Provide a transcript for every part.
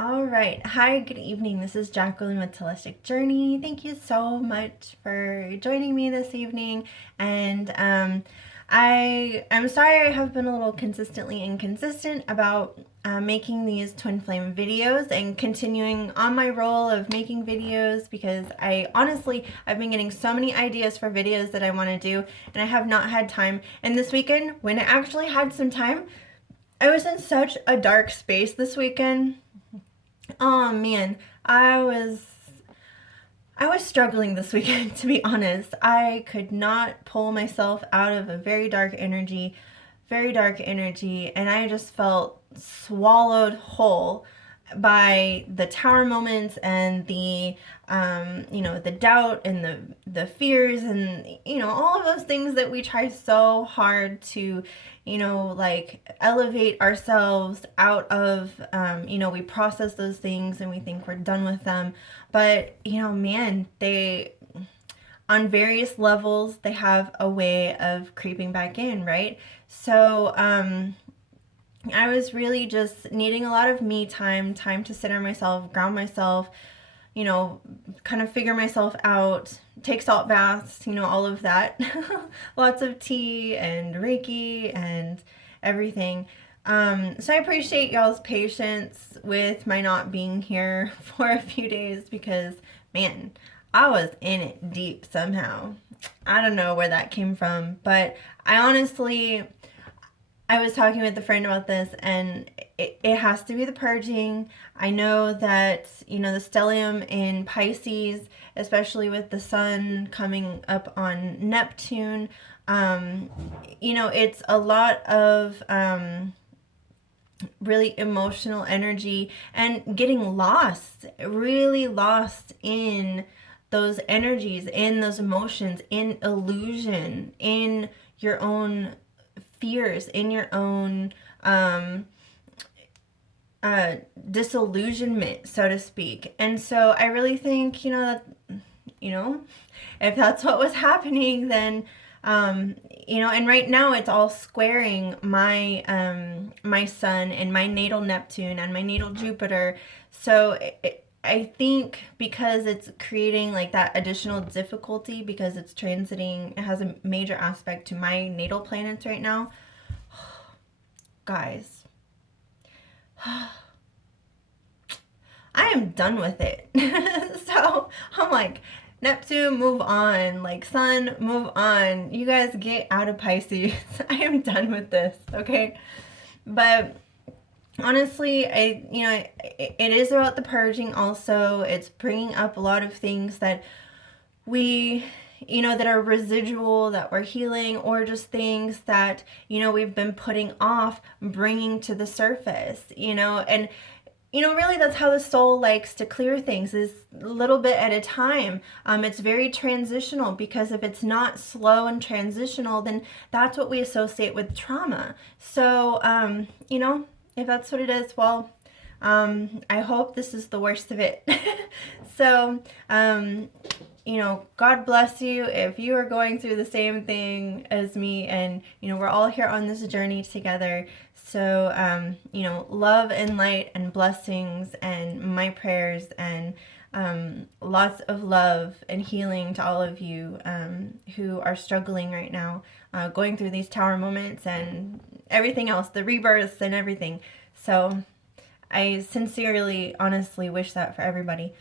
All right. Hi, good evening. This is Jacqueline with Telestiq Journey. Thank you so much for joining me this evening. And I'm sorry I have been a little consistently inconsistent about making these twin flame videos and continuing on my role of making videos because I've been getting so many ideas for videos that I want to do and I have not had time. And this weekend, when I actually had some time, I was in such a dark space this weekend. Oh man, I was struggling this weekend to be honest. I could not pull myself out of a very dark energy, and I just felt swallowed whole by the tower moments and the doubt and the fears and all of those things that we try so hard to like elevate ourselves out of. We process those things and we think we're done with them, but man, they on various levels they have a way of creeping back in, right? So I was really just needing a lot of me time to center myself, ground myself, kind of figure myself out, take salt baths, all of that. Lots of tea and Reiki and everything. So I appreciate y'all's patience with my not being here for a few days because, man, I was in it deep somehow. I don't know where that came from, but I was talking with a friend about this, and it has to be the purging. I know that, the stellium in Pisces, especially with the sun coming up on Neptune, it's a lot of really emotional energy and getting lost, really lost in those energies, in those emotions, in illusion, in your own fears, in your own disillusionment, so to speak. And so I really think, that, if that's what was happening, then, and right now it's all squaring my sun and my natal Neptune and my natal Jupiter. So I think because it's creating like that additional difficulty because it's transiting, it has a major aspect to my natal planets right now. Guys, I am done with it. So I'm like, Neptune, move on. Like, Sun, move on. You guys get out of Pisces. I am done with this, okay? But honestly, it is about the purging also. It's bringing up a lot of things that that are residual, that we're healing, or just things that, we've been putting off, bringing to the surface, and really that's how the soul likes to clear things, is a little bit at a time. It's very transitional because if it's not slow and transitional, then that's what we associate with trauma. So, if that's what it is, well, I hope this is the worst of it. So, God bless you if you are going through the same thing as me, and, we're all here on this journey together. So, love and light and blessings and my prayers and lots of love and healing to all of you who are struggling right now, going through these tower moments and everything else, the rebirths and everything. So I sincerely, honestly wish that for everybody.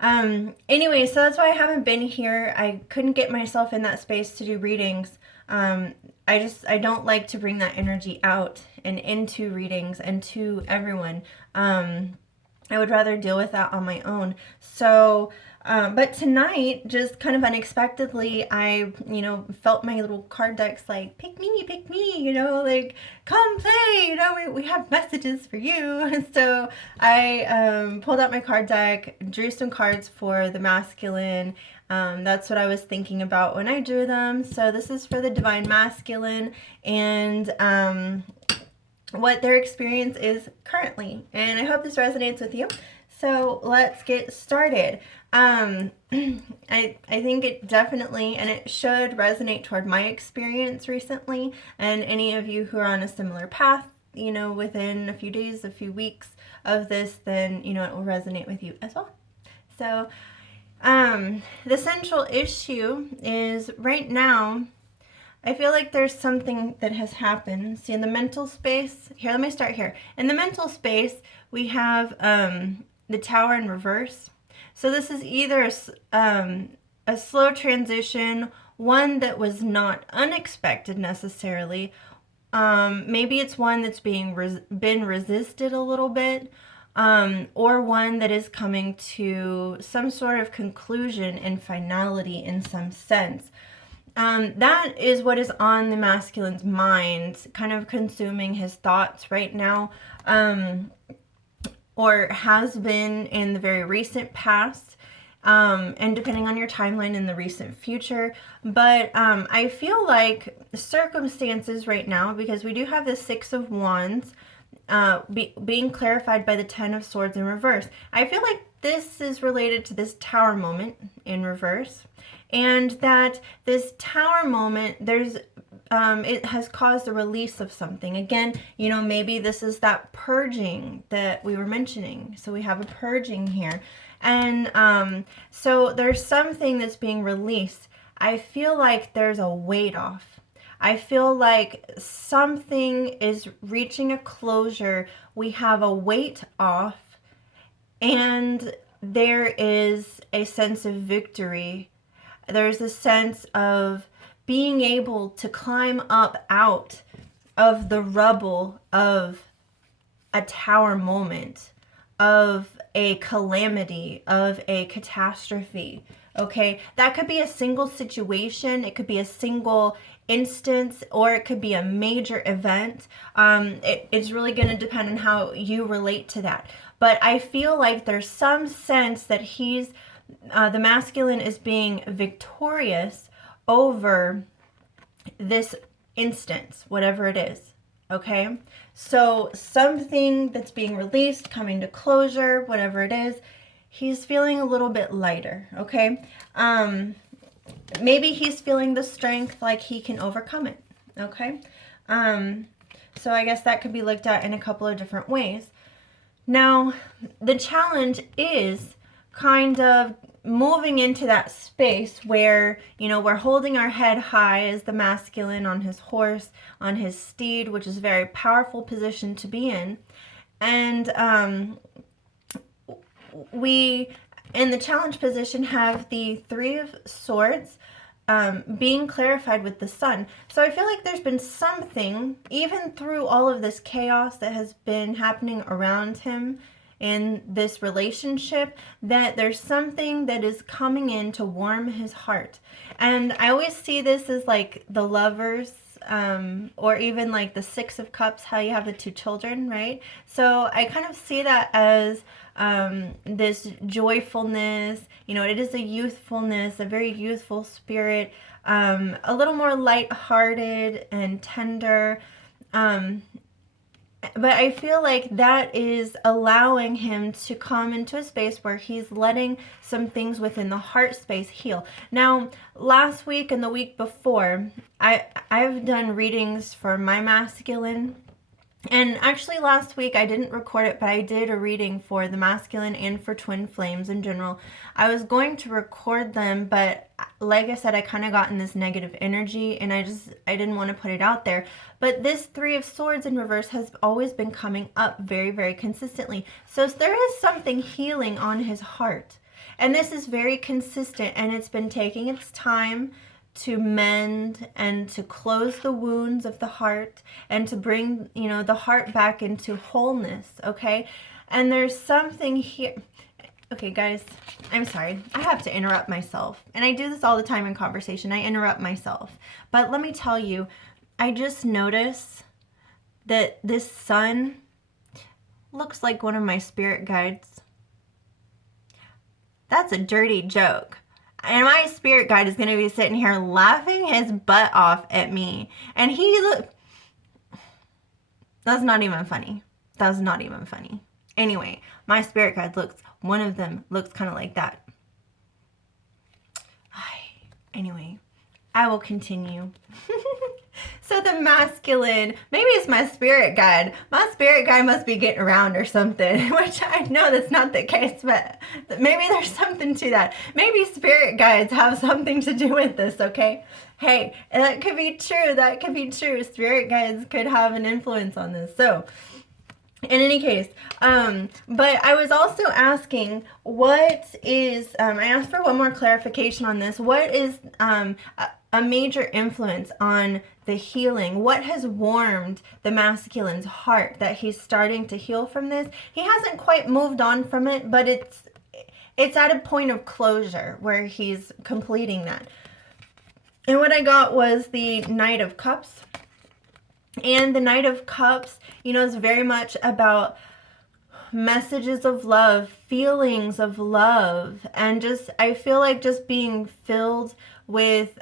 Anyway, so that's why I haven't been here. I couldn't get myself in that space to do readings. I don't like to bring that energy out and into readings and to everyone. I would rather deal with that on my own. So, but tonight, just kind of unexpectedly, I, felt my little card decks like, pick me, like, come play, we have messages for you. So I pulled out my card deck, drew some cards for the masculine. That's what I was thinking about when I drew them. So this is for the divine masculine and what their experience is currently. And I hope this resonates with you. So let's get started. I think it definitely, and it should resonate toward my experience recently and any of you who are on a similar path within a few days, a few weeks of this, then, it will resonate with you as well. So, the central issue is right now, I feel like there's something that has happened. See, in the mental space, here, let me start here. In the mental space, we have the Tower in reverse. So this is either a slow transition, one that was not unexpected necessarily. Maybe it's one that's been resisted a little bit, or one that is coming to some sort of conclusion and finality in some sense. That is what is on the masculine's mind, kind of consuming his thoughts right now, or has been in the very recent past, and depending on your timeline, in the recent future. But I feel like circumstances right now, because we do have the Six of Wands being clarified by the Ten of Swords in reverse. I feel like this is related to this Tower moment in reverse. And that this Tower moment, it has caused a release of something. Again, maybe this is that purging that we were mentioning. So we have a purging here. And so there's something that's being released. I feel like there's a weight off. I feel like something is reaching a closure. We have a weight off, and there is a sense of victory. There's a sense of being able to climb up out of the rubble of a Tower moment, of a calamity, of a catastrophe. Okay, that could be a single situation, it could be a single instance, or it could be a major event. It's really going to depend on how you relate to that. But I feel like there's some sense that the masculine is being victorious over this instance, whatever it is. Okay, so something that's being released, coming to closure, whatever it is, he's feeling a little bit lighter. Okay, maybe he's feeling the strength, like he can overcome it. Okay, so I guess that could be looked at in a couple of different ways. Now, the challenge is kind of moving into that space where, we're holding our head high as the masculine on his horse, on his steed, which is a very powerful position to be in. And we, in the challenge position, have the Three of Swords being clarified with the Sun. So I feel like there's been something, even through all of this chaos that has been happening around him in this relationship, that there's something that is coming in to warm his heart. And I always see this as like the Lovers, or even like the Six of Cups, how you have the two children, right? So I kind of see that as this joyfulness, it is a youthfulness, a very youthful spirit, a little more lighthearted and tender. But I feel like that is allowing him to come into a space where he's letting some things within the heart space heal. Now, last week and the week before, I've done readings for my masculine. And actually last week I didn't record it, but I did a reading for the masculine and for twin flames in general. I was going to record them, but like I said, I kind of got in this negative energy and I didn't want to put it out there. But this Three of Swords in reverse has always been coming up very, very consistently. So there is something healing on his heart. And this is very consistent, and it's been taking its time to mend and to close the wounds of the heart and to bring, the heart back into wholeness, okay? And there's something here. Okay, guys, I'm sorry. I have to interrupt myself. And I do this all the time in conversation. I interrupt myself. But let me tell you, I just noticed that this sun looks like one of my spirit guides. That's a dirty joke. And my spirit guide is going to be sitting here laughing his butt off at me. And that's not even funny. That's not even funny. Anyway, my spirit guide one of them looks kind of like that. Anyway, I will continue. So the masculine, maybe it's my spirit guide. My spirit guide must be getting around or something, which I know that's not the case, but maybe there's something to that. Maybe spirit guides have something to do with this, okay? Hey, that could be true. That could be true. Spirit guides could have an influence on this. So, in any case, but I was also asking, what is, I asked for one more clarification on this. What is a major influence on the healing? What has warmed the masculine's heart that he's starting to heal from this? He hasn't quite moved on from it, but it's at a point of closure where he's completing that. And what I got was the Knight of Cups. And the Knight of Cups, you know, is very much about messages of love, feelings of love, and just, I feel like just being filled with,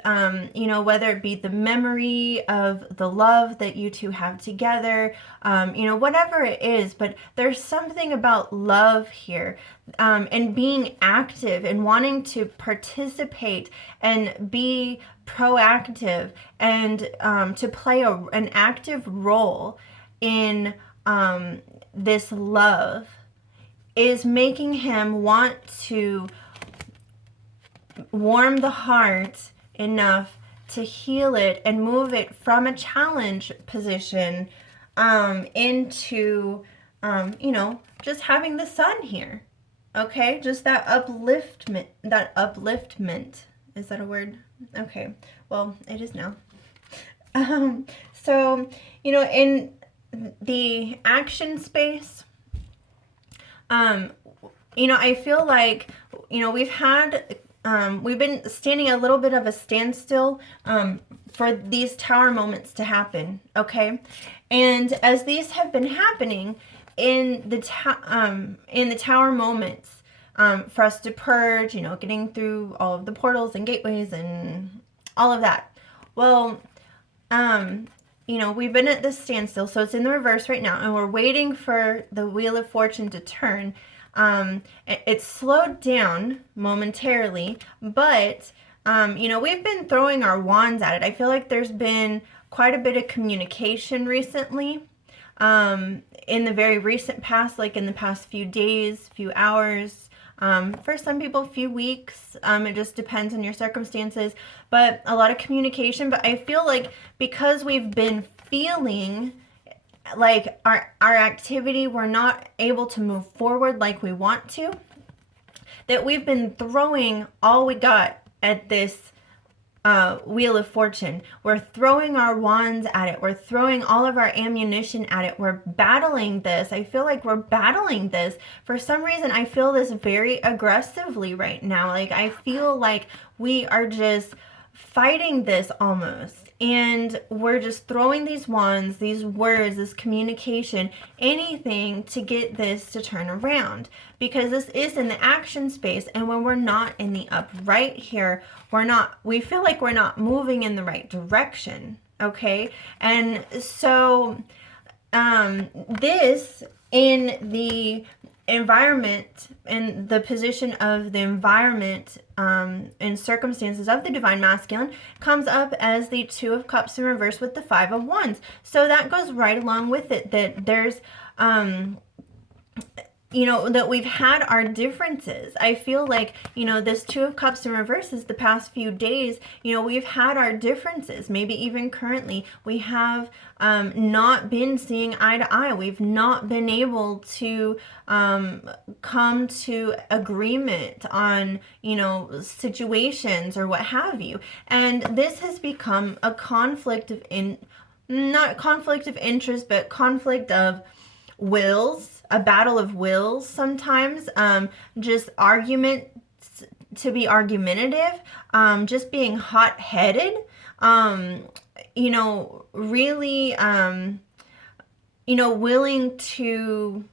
you know, whether it be the memory of the love that you two have together, you know, whatever it is, but there's something about love here, and being active and wanting to participate and be proactive and to play an active role in this love is making him want to warm the heart enough to heal it and move it from a challenge position into, you know, just having the sun here. Okay, just that upliftment, Is that a word? Okay, well, it is now. So, you know, in the action space, you know, I feel like, you know, we've been standing a little bit of a standstill for these tower moments to happen, okay? And as these have been happening in the tower moments, for us to purge, you know, getting through all of the portals and gateways and all of that. Well, you know, we've been at this standstill, so it's in the reverse right now, and we're waiting for the Wheel of Fortune to turn. It's slowed down momentarily, but, you know, we've been throwing our wands at it. I feel like there's been quite a bit of communication recently, in the very recent past, like in the past few days, few hours, for some people, a few weeks. It just depends on your circumstances, but a lot of communication. But I feel like because we've been feeling like our activity, we're not able to move forward like we want to, that we've been throwing all we got at this Wheel of Fortune. We're throwing our wands at it. We're throwing all of our ammunition at it. We're battling this. I feel like we're battling this. For some reason, I feel this very aggressively right now. Like, I feel like we are just fighting this almost. And we're just throwing these wands, these words, this communication, anything to get this to turn around. Because this is in the action space, and when we're not in the upright here, we feel like we're not moving in the right direction, okay? And so this in the environment, in the position of the environment and circumstances of the divine masculine, comes up as the Two of Cups in reverse with the Five of Wands. So that goes right along with it, that there's you know, that we've had our differences. I feel like, you know, this Two of Cups in reverse is the past few days, you know, we've had our differences. Maybe even currently we have not been seeing eye to eye. We've not been able to come to agreement on, you know, situations or what have you. And this has become a conflict of not conflict of interest, but conflict of wills, a battle of wills sometimes, just arguments to be argumentative, just being hot-headed, you know, really, you know, willing to,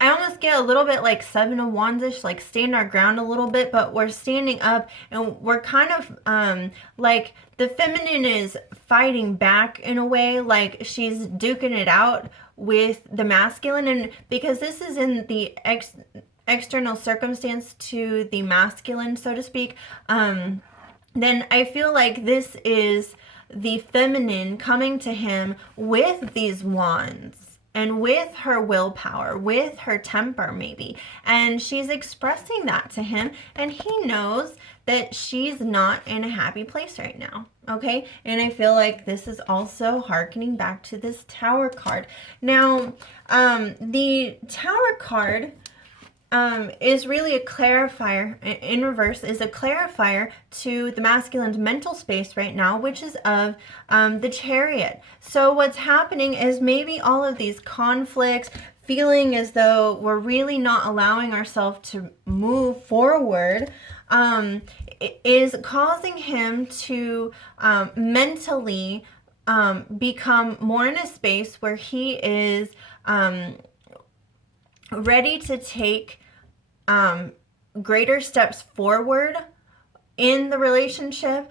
I almost get a little bit like Seven of Wands-ish, like stand our ground a little bit, but we're standing up and we're kind of like the feminine is fighting back in a way, like she's duking it out with the masculine. And because this is in the external circumstance to the masculine, so to speak, then I feel like this is the feminine coming to him with these wands and with her willpower, with her temper maybe. And she's expressing that to him, and he knows that she's not in a happy place right now. Okay, and I feel like this is also hearkening back to this Tower card. Now, the Tower card is really a clarifier, in reverse, is a clarifier to the masculine's mental space right now, which is of the Chariot. So what's happening is maybe all of these conflicts, feeling as though we're really not allowing ourselves to move forward, is causing him to mentally become more in a space where he is ready to take greater steps forward in the relationship,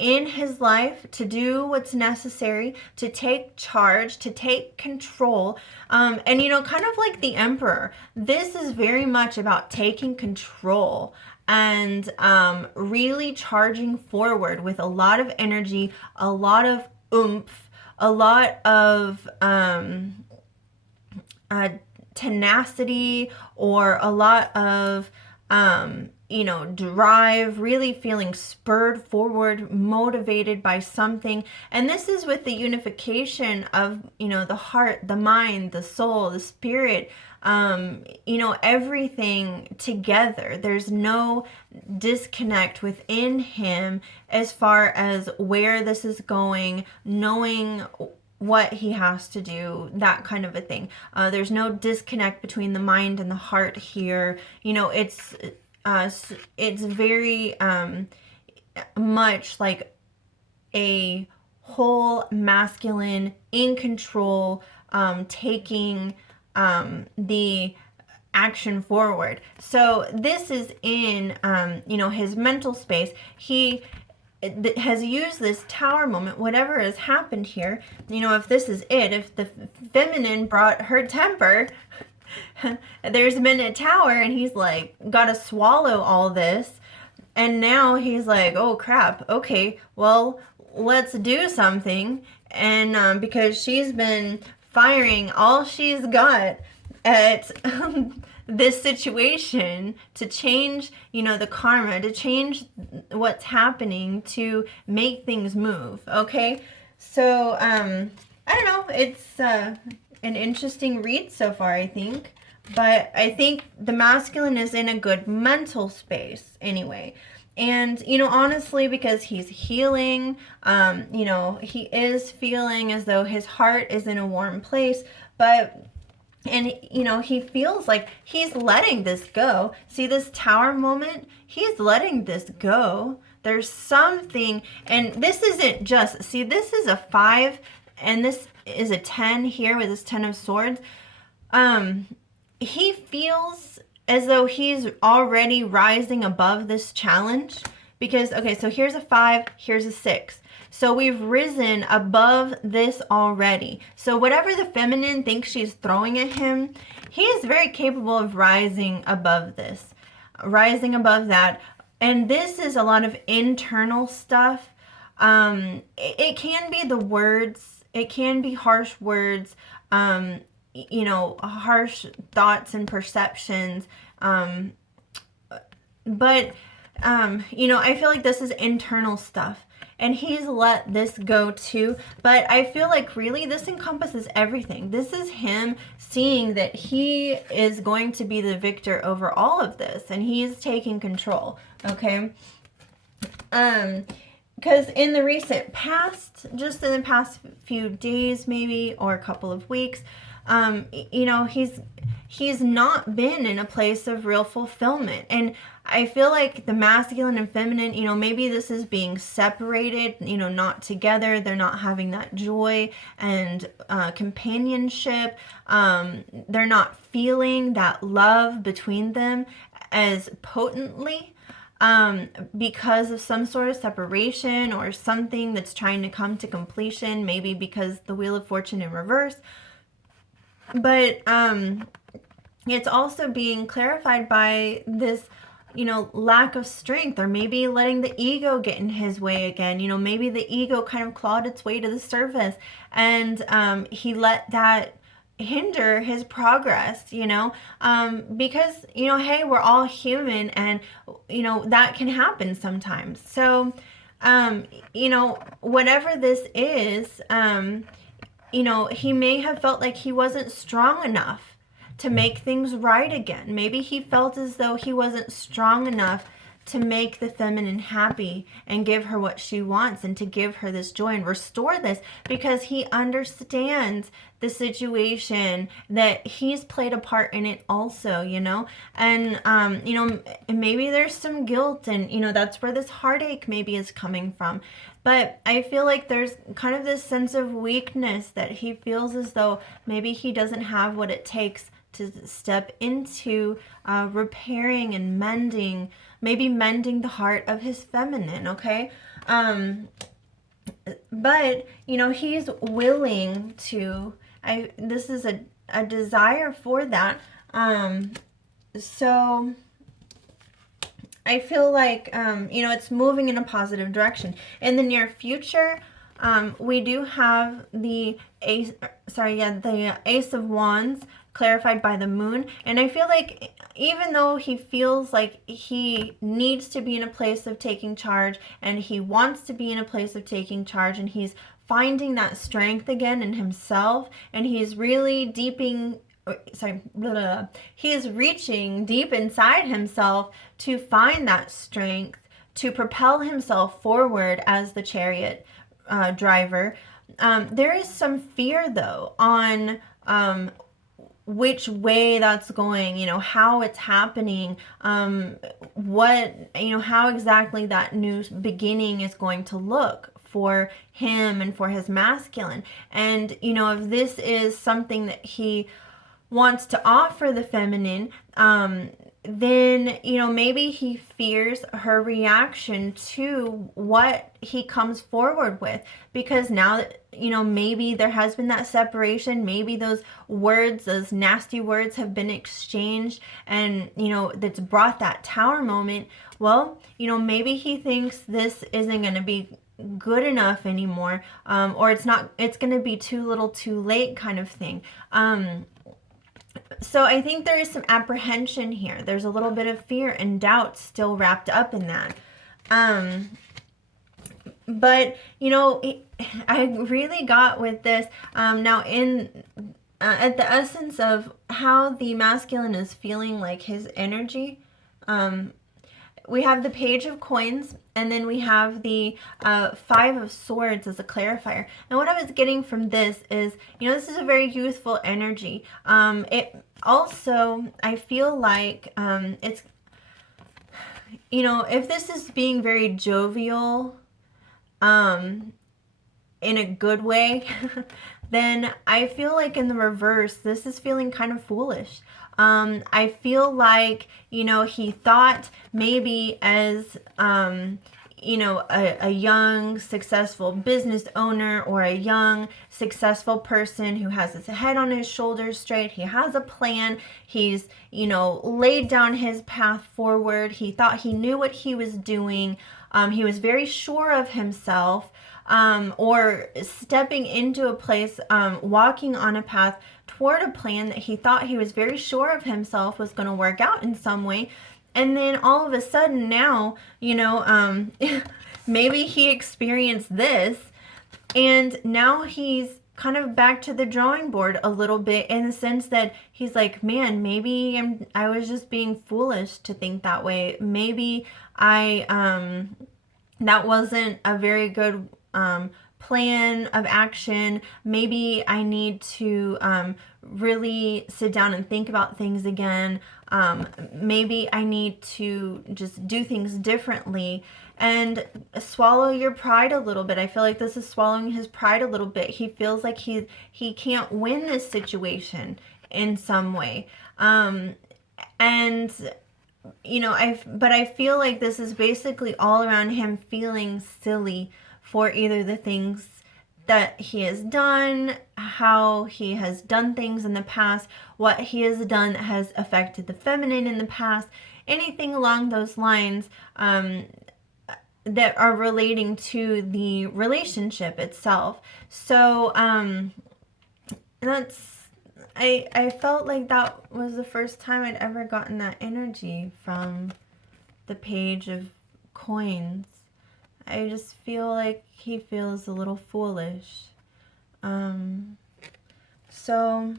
in his life, to do what's necessary, to take charge, to take control. And, kind of like the Emperor, this is very much about taking control and really charging forward with a lot of energy, a lot of oomph, a lot of tenacity, or a lot of drive, really feeling spurred forward, motivated by something. And this is with the unification of the heart, the mind, the soul, the spirit, everything together. There's no disconnect within him as far as where this is going, knowing what he has to do, that kind of a thing. There's no disconnect between the mind and the heart here. It's very much like a whole masculine in control, taking the action forward. So this is in his mental space. He has used this Tower moment, whatever has happened here. If this is it, if the feminine brought her temper, there's been a Tower, and he's like got to swallow all this, and now he's like, oh crap, okay, well, let's do something. And because she's been firing all she's got at this situation to change, the karma, to change what's happening, to make things move. Okay, so I don't know, it's an interesting read so far, I think. But I think the masculine is in a good mental space anyway. And, honestly, because he's healing, he is feeling as though his heart is in a warm place, and he feels like he's letting this go. See this Tower moment? He's letting this go. There's something, and this isn't just, see, this is a 5, and this is a 10 here with this 10 of Swords. He feels as though he's already rising above this challenge, because, okay, so here's a 5, here's a 6. So we've risen above this already. So whatever the feminine thinks she's throwing at him, he is very capable of rising above this, rising above that. And this is a lot of internal stuff. It can be the words, it can be harsh words, harsh thoughts and perceptions. But I feel like this is internal stuff. And he's let this go too. But I feel like really this encompasses everything. This is him seeing that he is going to be the victor over all of this. And he's taking control. Okay? Because in the recent past, just in the past few days maybe, or a couple of weeks, he's not been in a place of real fulfillment. And I feel like the masculine and feminine, maybe this is being separated, not together. They're not having that joy and companionship. They're not feeling that love between them as potently because of some sort of separation or something that's trying to come to completion, maybe because the Wheel of Fortune in reverse. But it's also being clarified by this lack of strength, or maybe letting the ego get in his way again. Maybe the ego kind of clawed its way to the surface, and he let that hinder his progress, because, hey, we're all human, and, that can happen sometimes. So, whatever this is, he may have felt like he wasn't strong enough to make things right again. Maybe he felt as though he wasn't strong enough to make the feminine happy and give her what she wants, and to give her this joy and restore this, because he understands the situation, that he's played a part in it also, and maybe there's some guilt, and that's where this heartache maybe is coming from. But I feel like there's kind of this sense of weakness, that he feels as though maybe he doesn't have what it takes to step into repairing and mending, maybe mending the heart of his feminine, okay? But, he's willing to, this is a desire for that. So I feel like, it's moving in a positive direction. In the near future, we do have the Ace of Wands clarified by the moon. And I feel like even though he feels like he needs to be in a place of taking charge, and he wants to be in a place of taking charge, and he's finding that strength again in himself, and he's really he is reaching deep inside himself to find that strength to propel himself forward as the chariot driver. There is some fear, though, on which way that's going, how it's happening, how exactly that new beginning is going to look for him and for his masculine. And, if this is something that he wants to offer the feminine, then, maybe he fears her reaction to what he comes forward with, because now that, maybe there has been that separation, maybe those words, those nasty words have been exchanged, and, that's brought that tower moment. Well, maybe he thinks this isn't going to be good enough anymore, or it's going to be too little too late kind of thing. So I think there is some apprehension here. There's a little bit of fear and doubt still wrapped up in that. But, I really got with this, now at the essence of how the masculine is feeling, like his energy, we have the Page of Coins, and then we have the Five of Swords as a clarifier. And what I was getting from this is, this is a very youthful energy. It also, I feel like it's, if this is being very jovial, in a good way, then I feel like in the reverse, this is feeling kind of foolish. I feel like, he thought maybe as, a young, successful business owner, or a young, successful person who has his head on his shoulders straight. He has a plan. He's, laid down his path forward. He thought he knew what he was doing. He was very sure of himself, or stepping into a place, walking on a path toward a plan that he thought he was very sure of himself was going to work out in some way. And then all of a sudden now, maybe he experienced this, and now he's kind of back to the drawing board a little bit, in the sense that he's like, man, maybe I was just being foolish to think that way. Maybe that wasn't a very good plan of action. Maybe I need to really sit down and think about things again. Maybe I need to just do things differently, and swallow your pride a little bit. I feel like this is swallowing his pride a little bit. He feels like he can't win this situation in some way. And but I feel like this is basically all around him feeling silly for either the things that he has done, how he has done things in the past, what he has done that has affected the feminine in the past. anything along those lines that are relating to the relationship itself. So I felt like that was the first time I'd ever gotten that energy from the Page of Coins. I just feel like he feels a little foolish. So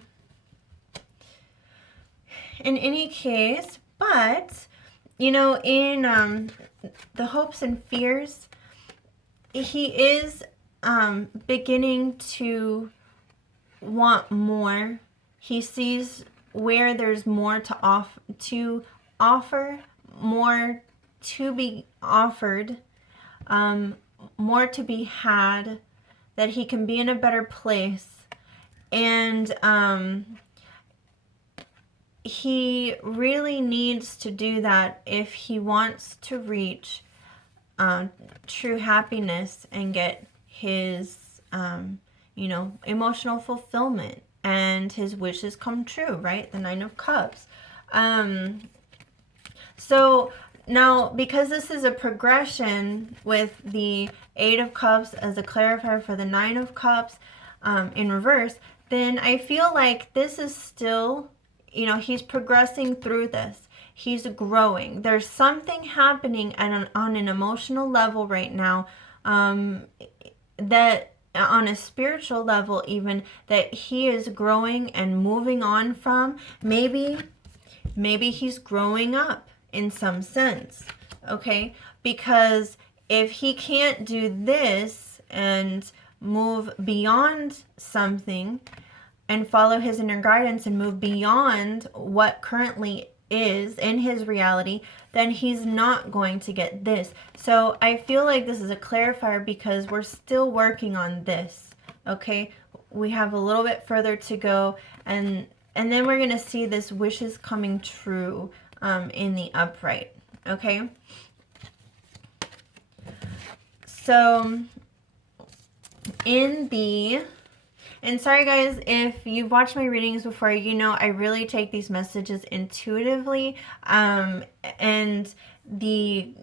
in any case, but you know, in the hopes and fears, he is beginning to want more. He sees where there's more to offer, more to be offered, more to be had, that he can be in a better place. And he really needs to do that if he wants to reach true happiness and get his, you know, emotional fulfillment and his wishes come true, right? The Nine of Cups. So now, because this is a progression with the Eight of Cups as a clarifier for the Nine of Cups in reverse, then I feel like this is still, you know, he's progressing through this. He's growing. There's something happening on an emotional level right now, that on a spiritual level even, that he is growing and moving on from. Maybe he's growing up in some sense, okay? Because if he can't do this and move beyond something and follow his inner guidance and move beyond what currently is in his reality, then he's not going to get this. So I feel like this is a clarifier because we're still working on this, okay? We have a little bit further to go, and then we're going to see this wishes coming true in the upright, okay? So in the... And sorry guys, if you've watched my readings before, you know I really take these messages intuitively. And the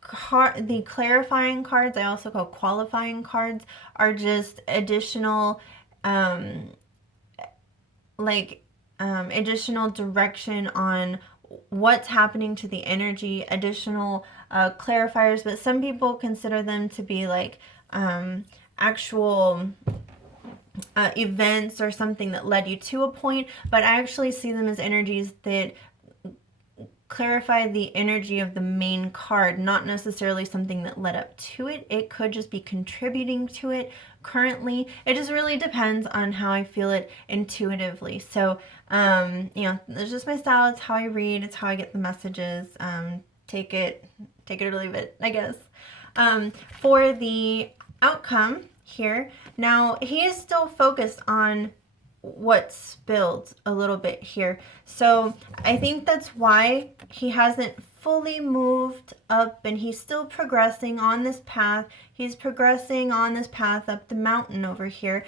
clarifying cards, I also call qualifying cards, are just additional, additional direction on what's happening to the energy, additional clarifiers. But some people consider them to be like actual events or something that led you to a point, but I actually see them as energies that clarify the energy of the main card, not necessarily something that led up to it. It could just be contributing to it currently. It just really depends on how I feel it intuitively. So, you know, it's just my style. It's how I read. It's how I get the messages. Take it or leave it, I guess. For the outcome here, now he is still focused on what spilled a little bit here. So I think that's why he hasn't fully moved up, and he's still progressing on this path. He's progressing on this path up the mountain over here,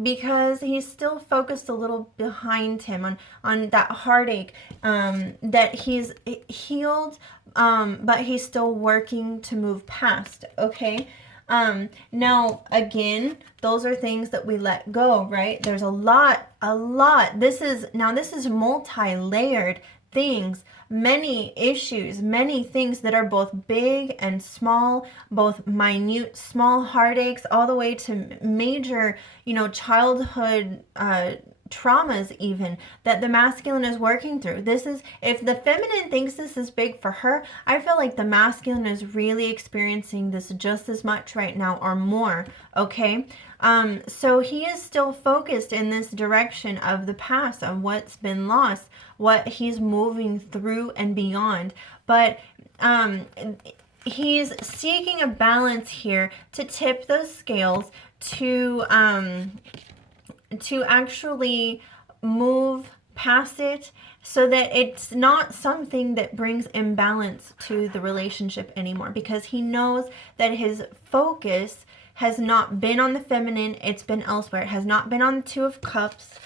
because he's still focused a little behind him on that heartache that he's healed, but he's still working to move past, okay? Now, again, those are things that we let go, right? There's a lot. This is multi-layered things, many issues, many things that are both big and small, both minute, small heartaches, all the way to major, you know, childhood, traumas even, that the masculine is working through. This is, if the feminine thinks this is big for her, I feel like the masculine is really experiencing this just as much right now or more, okay? So he is still focused in this direction of the past, of what's been lost, what he's moving through and beyond. But he's seeking a balance here to tip those scales, to actually move past it, so that it's not something that brings imbalance to the relationship anymore, because he knows that his focus has not been on the feminine, it's been elsewhere. It has not been on the Two of Cups.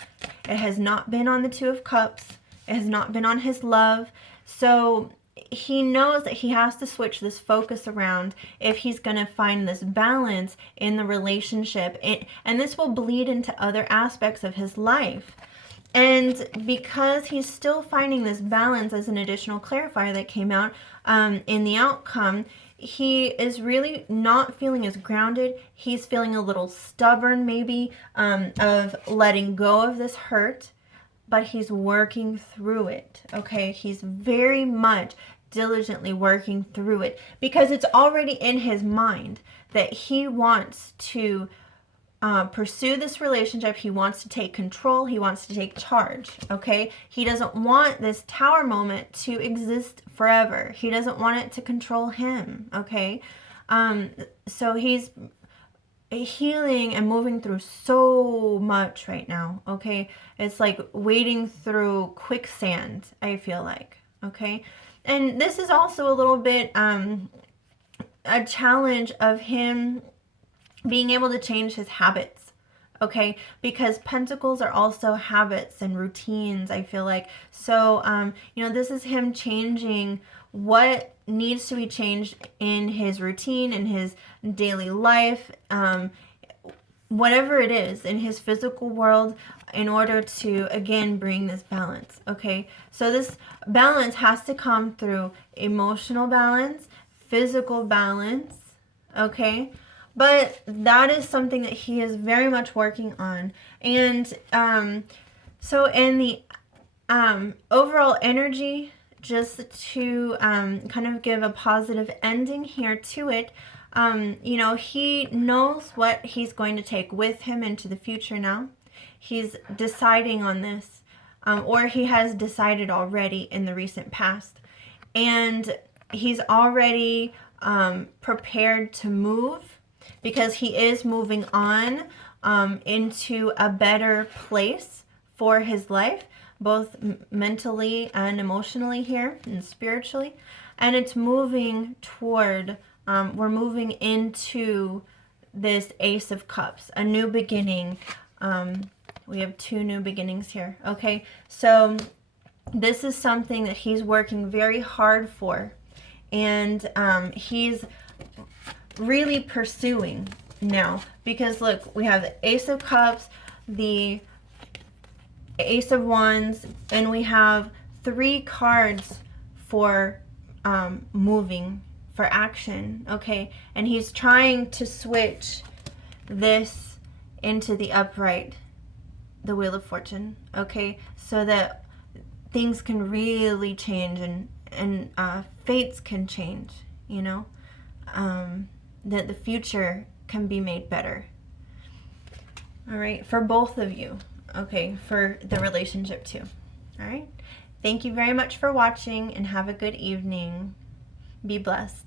It has not been on the Two of Cups. has not been on his love. So he knows that he has to switch this focus around if he's going to find this balance in the relationship. And this will bleed into other aspects of his life. And because he's still finding this balance, as an additional clarifier that came out in the outcome, he is really not feeling as grounded. He's feeling a little stubborn, maybe, of letting go of this hurt, but he's working through it, okay? He's very much diligently working through it because it's already in his mind that he wants to pursue this relationship. He wants to take control. He wants to take charge, okay? He doesn't want this tower moment to exist forever. He doesn't want it to control him, okay? So he's healing and moving through so much right now, okay? It's like wading through quicksand, I feel like, okay? And this is also a little bit a challenge of him being able to change his habits, okay? Because pentacles are also habits and routines, I feel like. So, you know, this is him changing what needs to be changed in his routine, in his daily life, whatever it is, in his physical world, in order to, again, bring this balance, okay? So this balance has to come through emotional balance, physical balance, okay? But that is something that he is very much working on. And so in the overall energy, just to kind of give a positive ending here to it, you know, he knows what he's going to take with him into the future now. He's deciding on this, or he has decided already in the recent past. And he's already prepared to move, because he is moving on into a better place for his life, both mentally and emotionally here and spiritually. And it's moving toward, we're moving into this Ace of Cups, a new beginning. We have 2 new beginnings here, okay? So this is something that he's working very hard for. And he's really pursuing now, because look, we have the Ace of Cups, the Ace of Wands, and we have 3 cards for moving, for action, okay? And he's trying to switch this into the upright, the Wheel of Fortune, okay? So that things can really change, and fates can change, you know? That the future can be made better. All right, for both of you, okay, for the relationship too. All right, thank you very much for watching, and have a good evening. Be blessed.